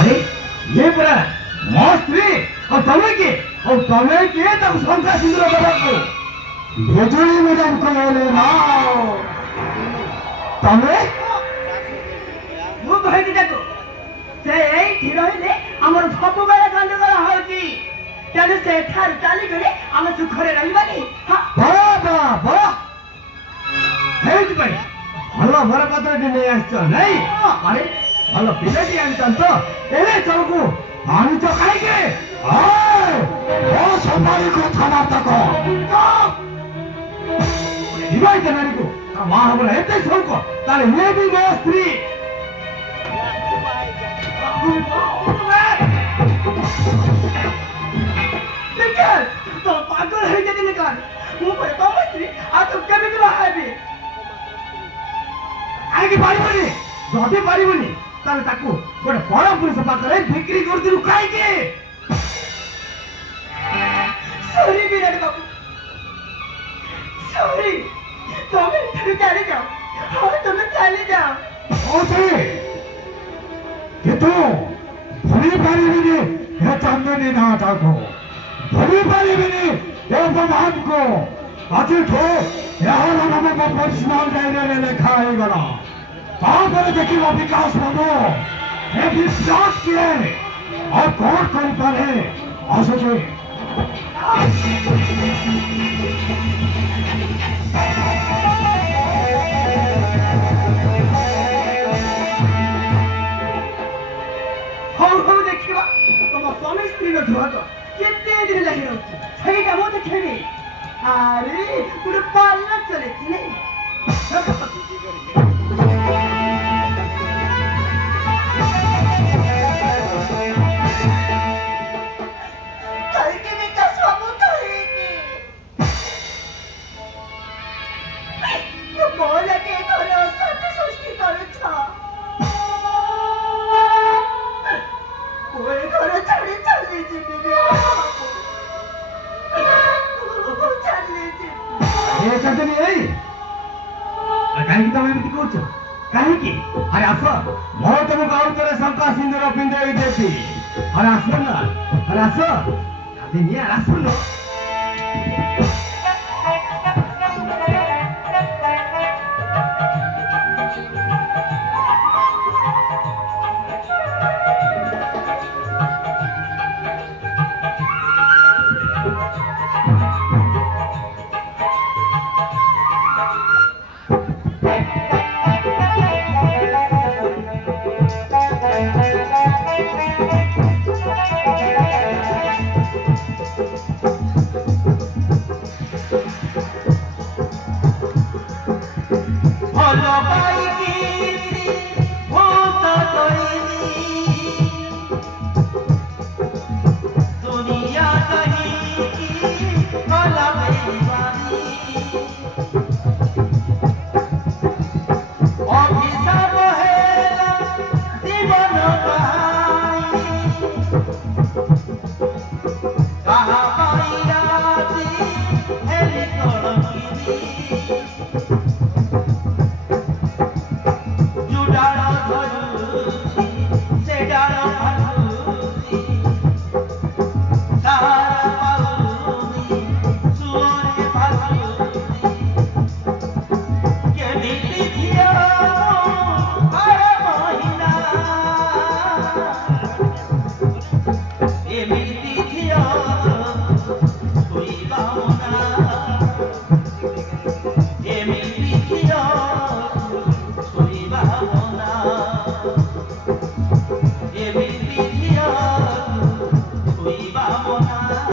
अरे ये परा मो स्त्री और तमे के तब शंका सिंदूर देबाको भेजुली मैडम कहले ना तमे मु कहती देखो से एठी रहिले हमर सब बेला गंडगोल होची तेनु से ठार चाली गले हम सुखरे रहिबानी बाबा बा हेज भाई भलो भर पत्र दिने आछो नहीं अरे भलो पिलेटी आनतन तो एले चलको पानी तो खाइके ओ संभाली को थाना तक दिवाई देनारी को मां हमरा एते सबको ताले ये भी मो स्त्री निकल तो पागल है जदी निकल मु पर तो स्त्री आ तो केबे के बाहाबी आगे पारिबनी जदी पारिबनी ताले ताकू गोटे बड़ पुलिस पाखरे बिक्री कर दिलु काई के सॉरी विराट बाबू सॉरी तुम चले जाओ और तुम चले जाओ ओके ये तो भूली पारिबनी ये चांदनी ना ताको भूली पारिबनी ये प्रभाव को आज तो यहाँ नाम को पर्सनल डायरी में लिखा है गला कहाँ पर देखिए विकास बाबू ये विश्वास किए और कौन कर पाए असोचे हो देखिवा तुम स्वामी स्त्री न धुआ तो कितने दिन लगे रहती सही का वो देखेंगे अरे पूरे पालना चले थी नहीं अरे आस मो तुमको आउ थे शंका सिंदूर पिंधे देती अरे आस ना अरे आस आसन जीवन